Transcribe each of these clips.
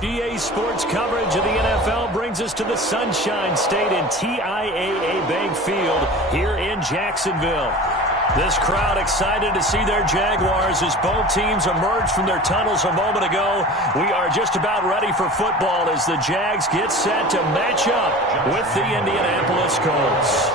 EA Sports coverage of the NFL brings us to the Sunshine State in TIAA Bank Field here in Jacksonville. This crowd excited to see their Jaguars as both teams emerged from their tunnels a moment ago. We are just about ready for football as the Jags get set to match up with the Indianapolis Colts.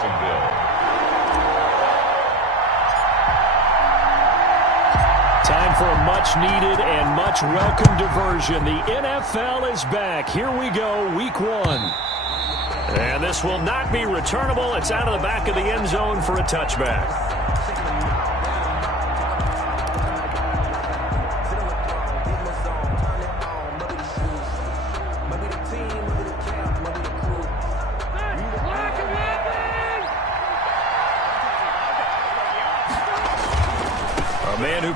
Time for a much-needed and much-welcome diversion. The NFL is back. Here we go, Week 1. And this will not be returnable. It's out of the back of the end zone for a touchback.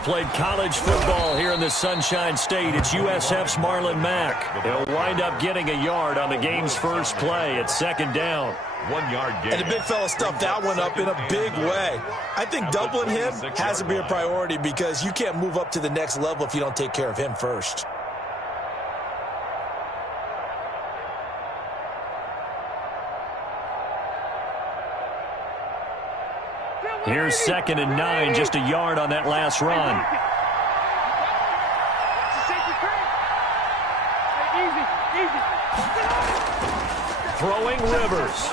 Played college football here in the Sunshine State. It's USF's Marlon Mack. He'll wind up getting a yard on the game's first play. It's second down. 1 yard gain. And the big fella stuffed that one up in a big way. I think doubling him has to be a priority because you can't move up to the next level if you don't take care of him first. Here's 2nd and 9, just a yard on that last run. Throwing Rivers.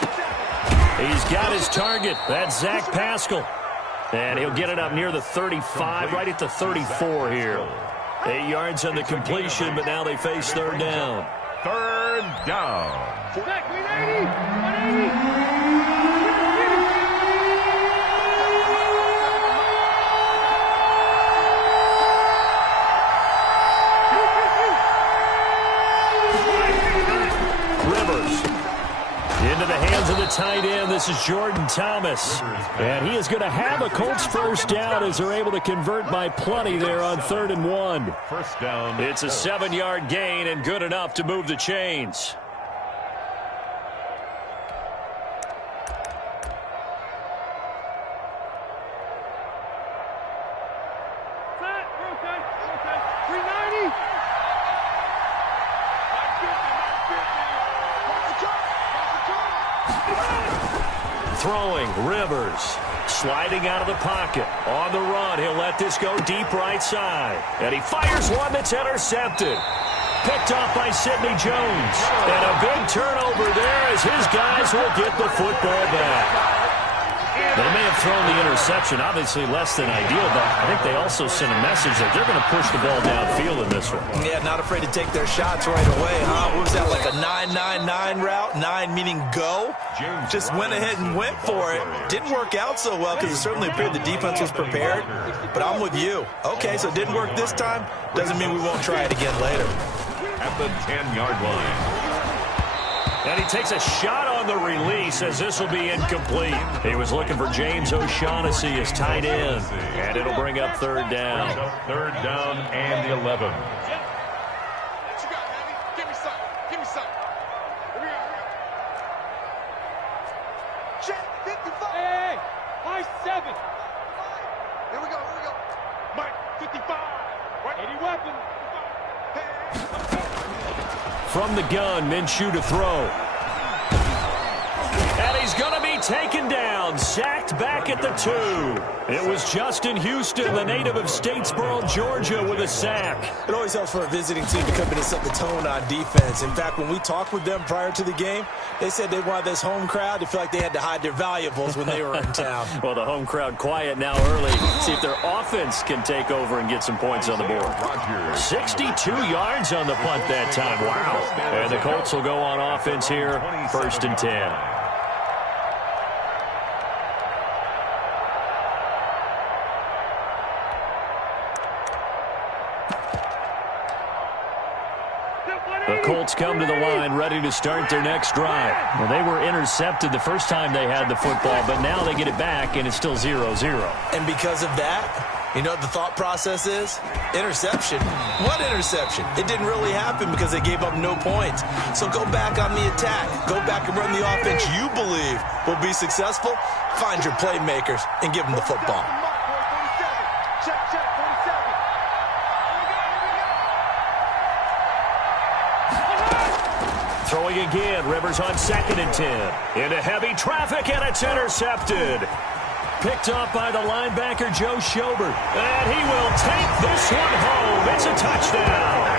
He's got his target. That's Zach Pascal. And he'll get it up near the 35, right at the 34 here. 8 yards on the completion, but now they face third down. Third down. 180. Into the hands of the tight end. This is Jordan Thomas. And he is going to have a Colts first down as they're able to convert by plenty there on 3rd and 1. First down. It's a 7-yard gain and good enough to move the chains. Throwing, Rivers, sliding out of the pocket. On the run, he'll let this go deep right side. And he fires one that's intercepted. Picked off by Sidney Jones. And a big turnover there as his guys will get the football back. They may have thrown the interception, obviously less than ideal, but I think they also sent a message that they're going to push the ball downfield in this one. Yeah, not afraid to take their shots right away, huh? What was that, like a 9-9-9 route? 9 meaning go? Just went ahead and went for it. Didn't work out so well because it certainly appeared the defense was prepared, but I'm with you. Okay, so it didn't work this time. Doesn't mean we won't try it again later. At the 10-yard line. And he takes a shot on the release as this will be incomplete. He was looking for James O'Shaughnessy as tight end. And it'll bring up third down. Third down and the 11. Give me some. Here we go. Check 55. Hey, Mike 7. Here we go. Mike 55. Right. 80 weapon. From the gun, Minshew to throw. And he's going to be taken down, sacked back at the 2. It was Justin Houston, the native of Statesboro, Georgia, with a sack. It always helps for a visiting team to come in and set the tone on defense. In fact, when we talked with them prior to the game, they said they wanted this home crowd to feel like they had to hide their valuables when they were in town. Well, the home crowd quiet now early. See if their offense can take over and get some points on the board. 62 yards on the punt that time. Wow. And the Colts will go on offense here, 1st and 10. The Colts come to the line ready to start their next drive. Well, they were intercepted the first time they had the football, but now they get it back, and it's still 0-0. And because of that, you know what the thought process is? Interception. What interception? It didn't really happen because they gave up no points. So go back on the attack. Go back and run the offense you believe will be successful. Find your playmakers and give them the football. Throwing again. Rivers on 2nd and 10. Into heavy traffic, and it's intercepted. Picked up by the linebacker, Joe Schobert. And he will take this one home. It's a touchdown.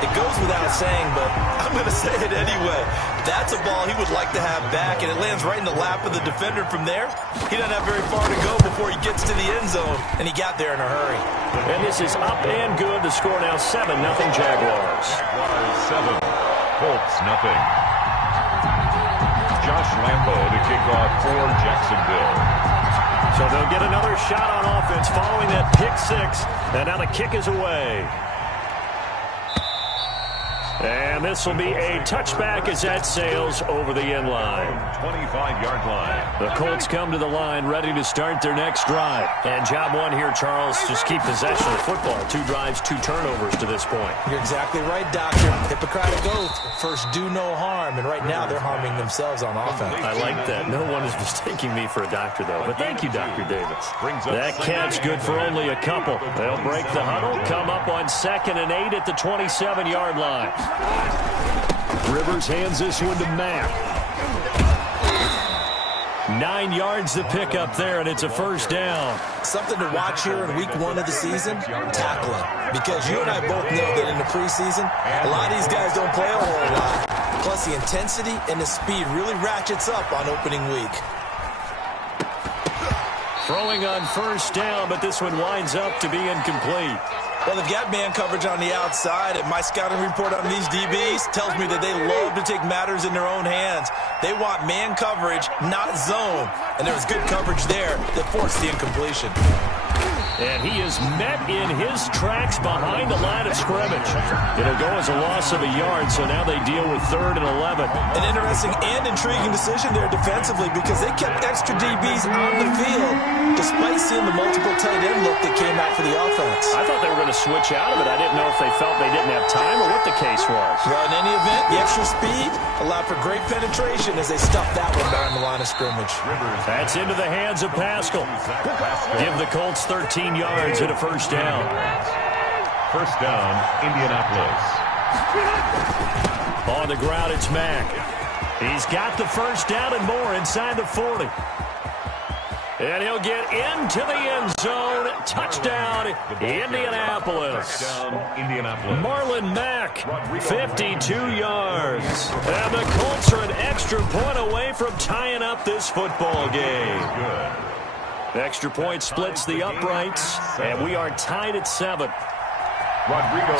It goes without saying, but I'm going to say it anyway. That's a ball he would like to have back, and it lands right in the lap of the defender from there. He doesn't have very far to go before he gets to the end zone, and he got there in a hurry. And this is up and good. The score now 7-0 Jaguars. Jaguars 7, Colts nothing. Josh Lambo to kick off for Jacksonville. So they'll get another shot on offense following that pick 6, and now the kick is away. And this will be a touchback as that sails over the end line. 25-yard line. The Colts come to the line ready to start their next drive. And job one here, Charles, just keep possession of the football. 2 drives, 2 turnovers to this point. You're exactly right, Doctor. Hippocratic oath. First, do no harm. And right now, they're harming themselves on offense. I like that. No one is mistaking me for a doctor, though. But thank you, Dr. Davis. That catch good for only a couple. They'll break the huddle, come up on 2nd and 8 at the 27-yard line. Rivers hands this one to Mack. 9 yards to pick up there, and it's a first down. Something to watch here in week 1 of the season, tackling. Because you and I both know that in the preseason, a lot of these guys don't play a whole lot. Plus, the intensity and the speed really ratchets up on opening week. Throwing on first down, but this one winds up to be incomplete. Well, they've got man coverage on the outside, and my scouting report on these DBs tells me that they love to take matters in their own hands. They want man coverage, not zone. And there was good coverage there that forced the incompletion. And he is met in his tracks behind the line of scrimmage. It'll go as a loss of a yard, so now they deal with 3rd and 11. An interesting and intriguing decision there defensively because they kept extra DBs on the field despite seeing the multiple tight end look that came out for the offense. I thought they were going to switch out of it. I didn't know if they felt they didn't have time or what the case was. Well, in any event, the extra speed allowed for great penetration as they stuffed that one behind the line of scrimmage. That's into the hands of Pascal. Give the Colts 13 yards and a first down. First down, Indianapolis. On the ground, it's Mack. He's got the first down and more inside the 40. And he'll get into the end zone. Touchdown, Indianapolis. Marlon Mack, 52 yards. And the Colts are an extra point away from tying up this football game. Extra point splits the uprights, and we are tied at 7.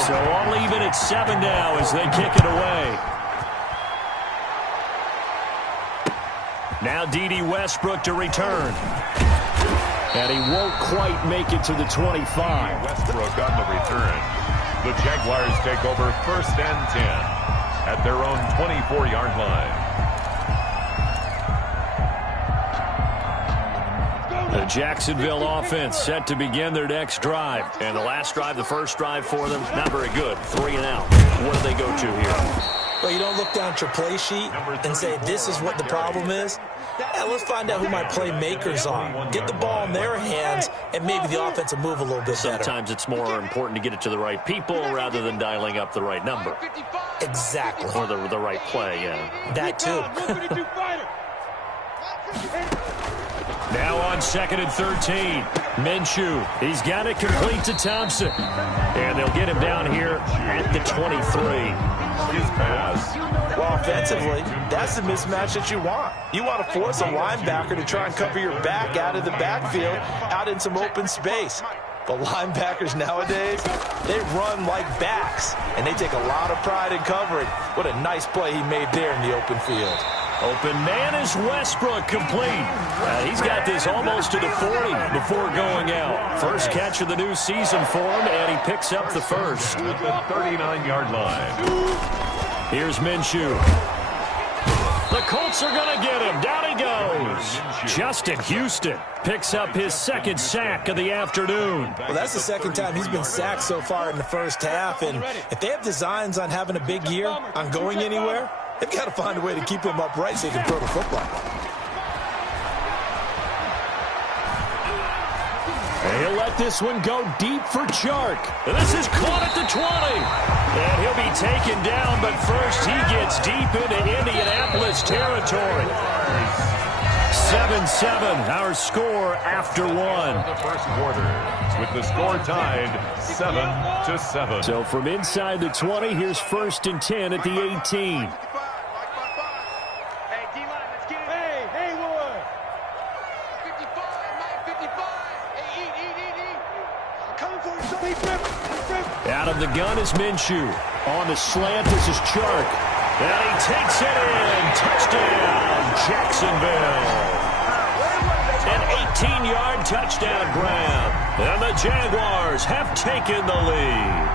So all even at 7 now as they kick it away. Now D.D. Westbrook to return. And he won't quite make it to the 25. Westbrook on the return. The Jaguars take over 1st and 10 at their own 24-yard line. The Jacksonville offense set to begin their next drive. And the last drive, the first drive for them, not very good. 3 and out. What do they go to here? Well, you don't look down at your play sheet and say, this is what the problem is. Yeah, let's find out who my playmakers are. Get the ball in their hands, and maybe the offense will move a little bit better. Sometimes it's more important to get it to the right people rather than dialing up the right number. Exactly. Or the right play, yeah. That too. Now on 2nd and 13. Minshew. He's got it complete to Thompson. And they'll get him down here at the 23. His pass. Well, offensively, that's the mismatch that you want. You want to force a linebacker to try and cover your back out of the backfield, out in some open space. But linebackers nowadays, they run like backs, and they take a lot of pride in covering. What a nice play he made there in the open field. Open man is Westbrook, complete. He's got this almost to the 40 before going out. First catch of the new season for him, and he picks up the first. At the 39-yard line. Here's Minshew. The Colts are going to get him. Down he goes. Justin Houston picks up his 2nd sack of the afternoon. Well, that's the 2nd time he's been sacked so far in the first half. And if they have designs on having a big year, on going anywhere, they've got to find a way to keep him upright so he can throw the football. And he'll let this one go deep for Chark. And this is caught at the 20. And he'll be taken down, but first he gets deep into Indianapolis territory. 7-7, our score after one. The first quarter, with the score tied 7-7. So from inside the 20, here's 1st and 10 at the 18. Out of the gun is Minshew. On the slant, this is Chark. And he takes it in. Touchdown, Jacksonville. An 18-yard touchdown grab. And the Jaguars have taken the lead.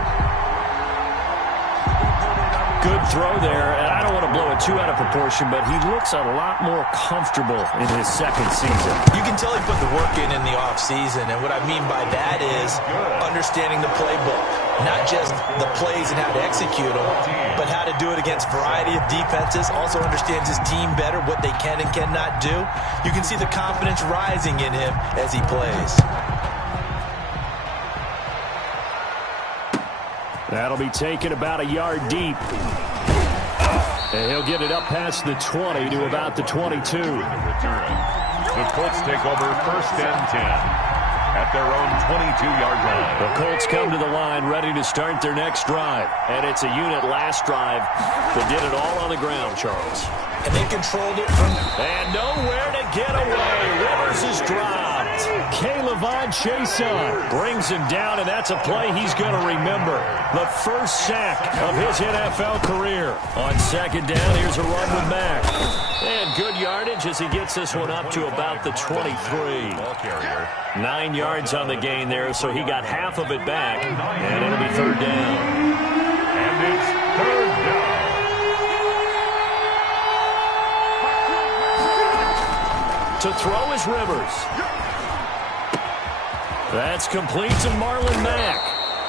Good throw there, and I don't want to blow it too out of proportion, but he looks a lot more comfortable in his second season. You can tell he put the work in the offseason, and what I mean by that is understanding the playbook. Not just the plays and how to execute them, but how to do it against a variety of defenses. Also understands his team better, what they can and cannot do. You can see the confidence rising in him as he plays. That'll be taken about a yard deep. And he'll get it up past the 20 to about the 22. The Colts take over 1st and 10 at their own 22-yard line. The Colts come to the line ready to start their next drive. And it's a unit last drive that did it all on the ground, Charles. And they controlled it from... And nowhere to get away. Rivers is dropped. K'Lavon Chason brings him down, and that's a play he's going to remember. The first sack of his NFL career. On 2nd down, here's a run with Mack. And good yardage as he gets this one up to about the 23. 9 yards on the gain there, so he got half of it back. And it'll be 3rd down. And it's 3rd down. To throw is Rivers. That's complete to Marlon Mack.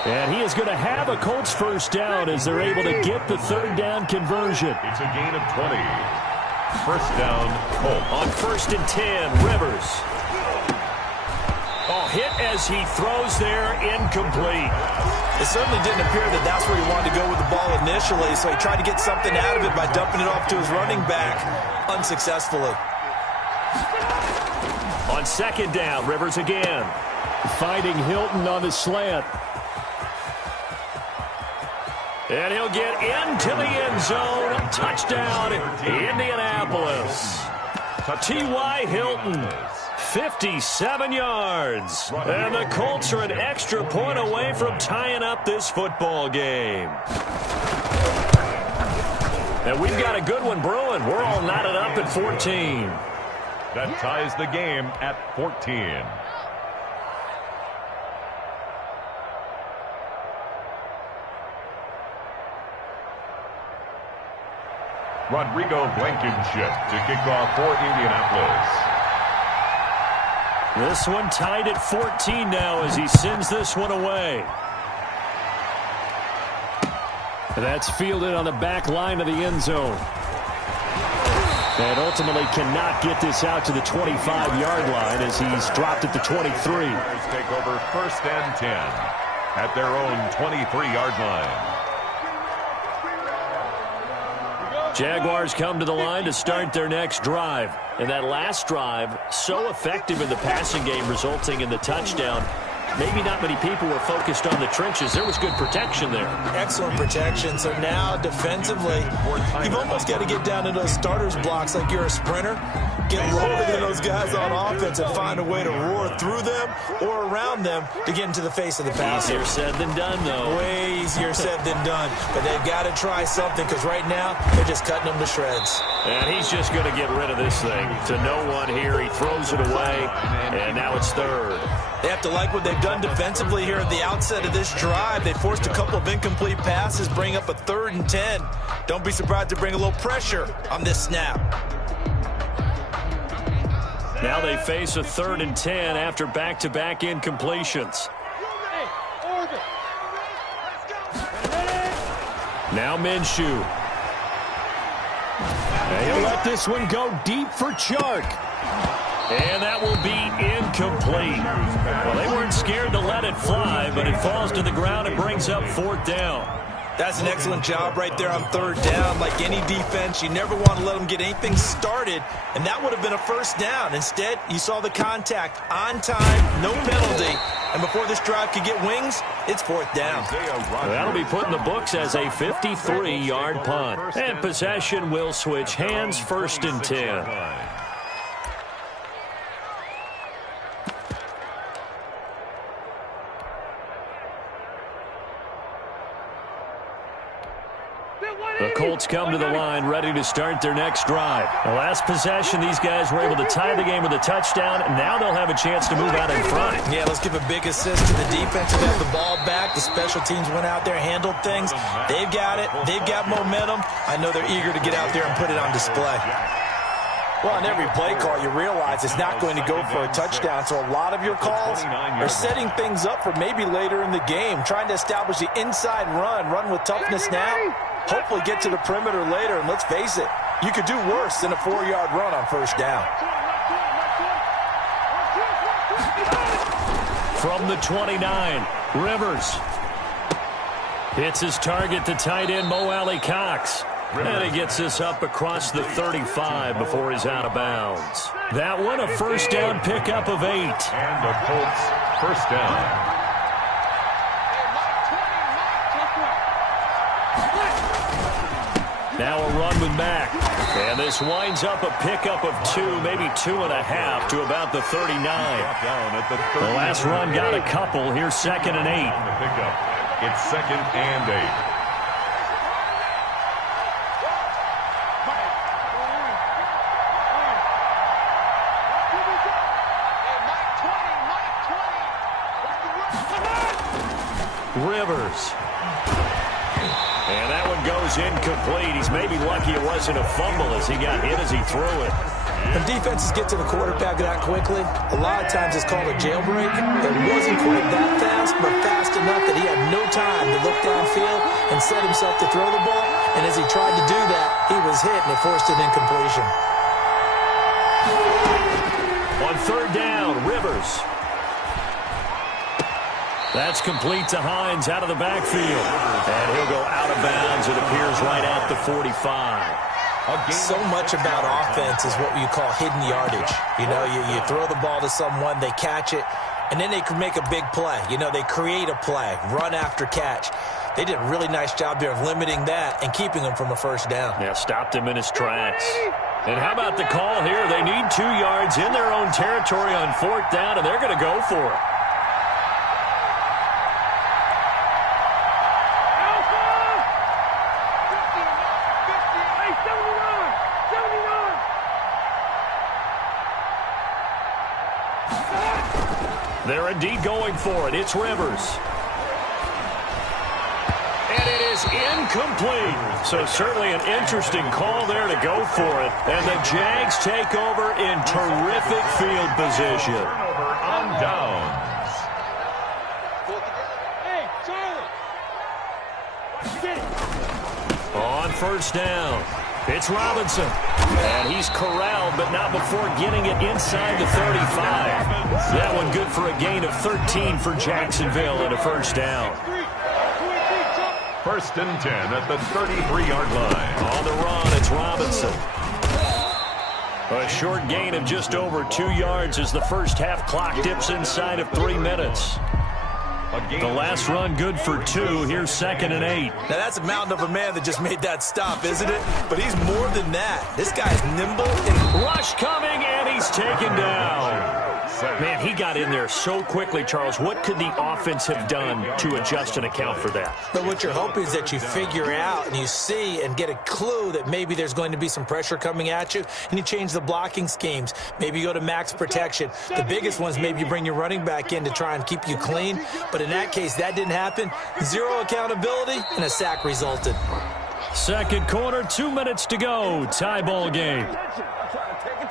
And he is going to have a Colts first down as they're able to get the 3rd down conversion. It's a gain of 20. First down, Colts. On 1st and 10, Rivers. Oh, hit as he throws there, incomplete. It certainly didn't appear that that's where he wanted to go with the ball initially, so he tried to get something out of it by dumping it off to his running back unsuccessfully. On 2nd down, Rivers again. Finding Hilton on the slant. And he'll get into the end zone. Touchdown, Indianapolis. T.Y. Hilton, 57 yards. And the Colts are an extra point away from tying up this football game. And we've got a good one brewing. We're all knotted up at 14. That ties the game at 14. Rodrigo Blankenship to kick off for Indianapolis. This one tied at 14 now as he sends this one away. That's fielded on the back line of the end zone. And ultimately cannot get this out to the 25-yard line as he's dropped at the 23. Take over 1st and 10 at their own 23-yard line. Jaguars come to the line to start their next drive. And that last drive, so effective in the passing game, resulting in the touchdown. Maybe not many people were focused on the trenches. There was good protection there. Excellent protection. So now defensively, you've almost got to get down to those starters blocks like you're a sprinter. Get lower than those guys on offense and find a way to roar through them or around them to get into the face of the passer. Easier said than done, though. Way easier said than done. But they've got to try something because right now they're just cutting them to shreds. And he's just going to get rid of this thing. To no one here. He throws it away. And now it's 3rd. They have to like what they've done defensively here at the outset of this drive. They forced a couple of incomplete passes, bring up a 3rd and 10. Don't be surprised to bring a little pressure on this snap. Now they face a 3rd and 10 after back-to-back incompletions. Now Minshew. And he'll let this one go deep for Chark. And that will be incomplete. Well, they weren't scared to let it fly, but it falls to the ground and brings up 4th down. That's an excellent job right there on third down. Like any defense, you never want to let them get anything started, and that would have been a first down. Instead, you saw the contact on time, no penalty, and before this drive could get wings, it's fourth down. That'll be put in the books as a 53-yard punt. And possession will switch hands, 1st and 10. The Colts come to the line, ready to start their next drive. The last possession, these guys were able to tie the game with a touchdown, and now they'll have a chance to move out in front. Yeah, let's give a big assist to the defense who got the ball back. The special teams went out there, handled things. They've got it. They've got momentum. I know they're eager to get out there and put it on display. Well, on every play call, you realize it's not going to go for a touchdown, so a lot of your calls are setting things up for maybe later in the game, trying to establish the inside run with toughness now, hopefully get to the perimeter later, and let's face it, you could do worse than a 4-yard run on first down. From the 29, Rivers hits his target to tight end Mo Alley Cox. And he gets this up across the 35 before he's out of bounds. That one, a first down pickup of 8. And the Colts first down. Now a run with Mack. And this winds up a pickup of 2, maybe 2.5 to about the 39. The last run got a couple. Here's 2nd and 8. It's 2nd and 8. Rivers. And that one goes incomplete. He's maybe lucky it wasn't a fumble as he got hit as he threw it. When defenses get to the quarterback that quickly, a lot of times it's called a jailbreak. It wasn't quite that fast, but fast enough that he had no time to look downfield and set himself to throw the ball. And as he tried to do that, he was hit and it forced an incompletion. On third down, Rivers. That's complete to Hines out of the backfield. And he'll go out of bounds, it appears, right at the 45. So much about offense is what you call hidden yardage. You know, you throw the ball to someone, they catch it, and then they can make a big play. You know, they create a play, run after catch. They did a really nice job there of limiting that and keeping him from a first down. Yeah, stopped him in his tracks. And how about the call here? They need 2 yards in their own territory on fourth down, and they're going to go for it. They're indeed going for it. It's Rivers. And it is incomplete. So certainly an interesting call there to go for it. And the Jags take over in terrific field position. Turnover on downs. Hey, Charlie. On first down, it's Robinson. And he's corralled, but not before getting it inside the 35. That one good for a gain of 13 for Jacksonville and a first down. 1st and 10 at the 33-yard line. On the run, it's Robinson. A short gain of just over 2 yards as the first half clock dips inside of 3 minutes. The last run good for 2. Here's 2nd and 8. Now that's a mountain of a man that just made that stop, isn't it? But he's more than that. This guy's nimble. Rush coming, and he's taken down. Man, he got in there so quickly, Charles. What could the offense have done to adjust and account for that? But what you're hoping is that you figure out and you see and get a clue that maybe there's going to be some pressure coming at you, and you change the blocking schemes. Maybe you go to max protection. The biggest ones, maybe you bring your running back in to try and keep you clean. But in that case, that didn't happen. 0 accountability, and a sack resulted. Second quarter, 2 minutes to go. Tie ball game.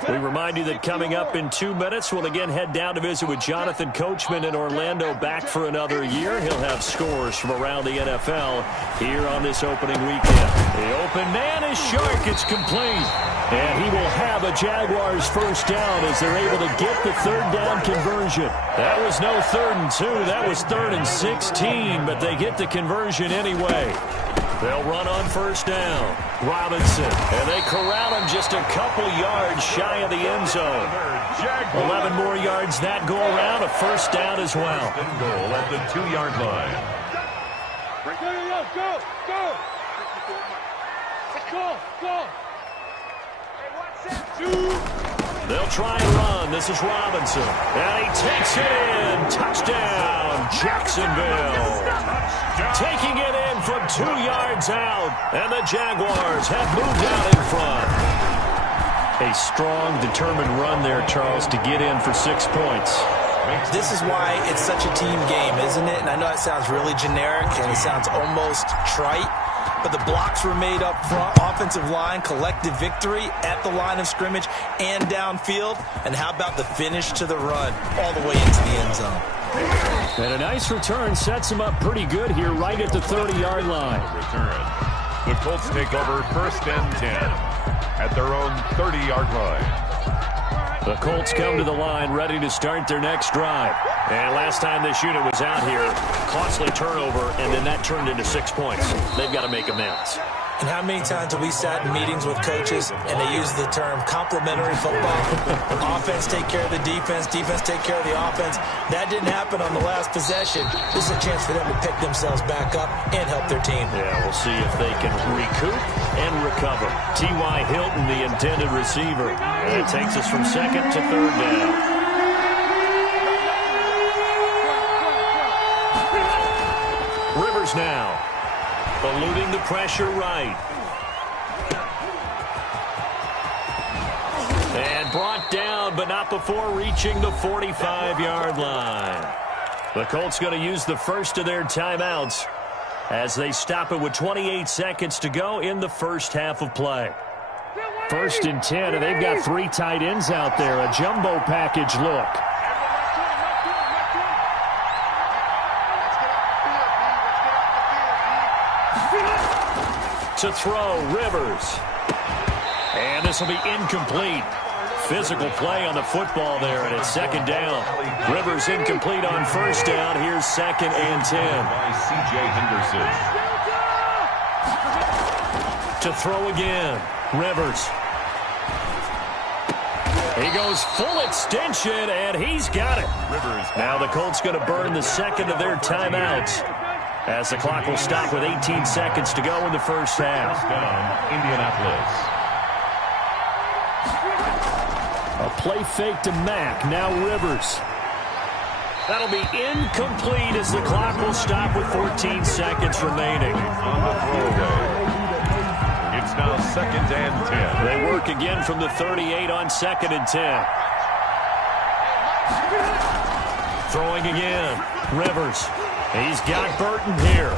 We remind you that coming up in 2 minutes, we'll again head down to visit with Jonathan Coachman in Orlando, back for another year. He'll have scores from around the NFL here on this opening weekend. The open man is Shark. It's complete. And he will have a Jaguars first down as they're able to get the third down conversion. That was no 3rd and 2. That was 3rd and 16, but they get the conversion anyway. They'll run on first down. Robinson, and they corral him just a couple yards shy of the end zone. 11 more yards that go around, a first down as well. Goal at the 2-yard line. Go. They'll try and run. This is Robinson. And he takes it in. Touchdown, Jacksonville. Taking it in from 2 yards out. And the Jaguars have moved out in front. A strong, determined run there, Charles, to get in for 6 points. This is why it's such a team game, isn't it? And I know it sounds really generic and it sounds almost trite, but the blocks were made up front, offensive line, collective victory at the line of scrimmage and downfield. And how about the finish to the run all the way into the end zone? And a nice return sets them up pretty good here right at the 30-yard line. Return. The Colts take over 1st and 10 at their own 30-yard line. The Colts come to the line ready to start their next drive. And last time this unit was out here, costly turnover, and then that turned into 6 points. They've got to make amends. And how many times have we sat in meetings with coaches and they use the term complementary football? Offense take care of the defense, defense take care of the offense. That didn't happen on the last possession. This is a chance for them to pick themselves back up and help their team. Yeah, we'll see if they can recoup and recover. T.Y. Hilton, the intended receiver. And it takes us from 2nd to 3rd down. Rivers now. Eluding the pressure right. And brought down, but not before reaching the 45-yard line. The Colts going to use the first of their timeouts as they stop it with 28 seconds to go in the first half of play. 1st and 10, and they've got 3 tight ends out there. A jumbo package look. To throw, Rivers. And this will be incomplete. Physical play on the football there, and it's 2nd down. Rivers incomplete on 1st down. Here's 2nd and 10. By C.J. Henderson. To throw again, Rivers. He goes full extension, and he's got it. Rivers. Now the Colts going to burn the 2nd of their timeouts, as the clock will stop with 18 seconds to go in the first half. Down, Indianapolis. A play fake to Mack. Now Rivers. That'll be incomplete as the clock will stop with 14 seconds remaining. On the throwaway. It's now 2nd and 10. They work again from the 38 on 2nd and 10. Throwing again. Rivers. He's got Burton here.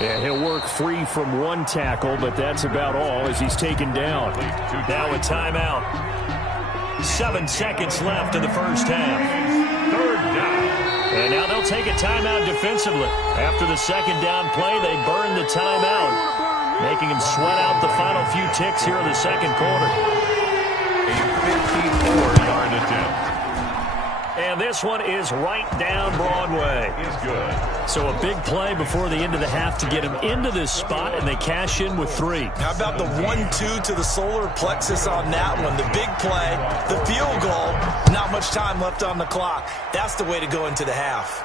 Yeah, he'll work free from 1 tackle, but that's about all as he's taken down. Now a timeout. 7 seconds left in the first half. 3rd down. And now they'll take a timeout defensively. After the 2nd down play, they burn the timeout, making them sweat out the final few ticks here in the 2nd quarter. A 54-yard attempt. And this one is right down Broadway. Is good. So a big play before the end of the half to get him into this spot, and they cash in with 3. How about the 1-2 to the solar plexus on that one? The big play, the field goal, not much time left on the clock. That's the way to go into the half.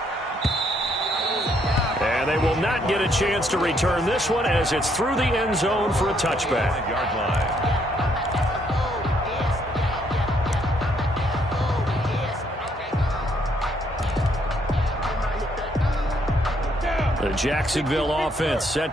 And they will not get a chance to return this one as it's through the end zone for a touchback. Yard line. The Jacksonville offense set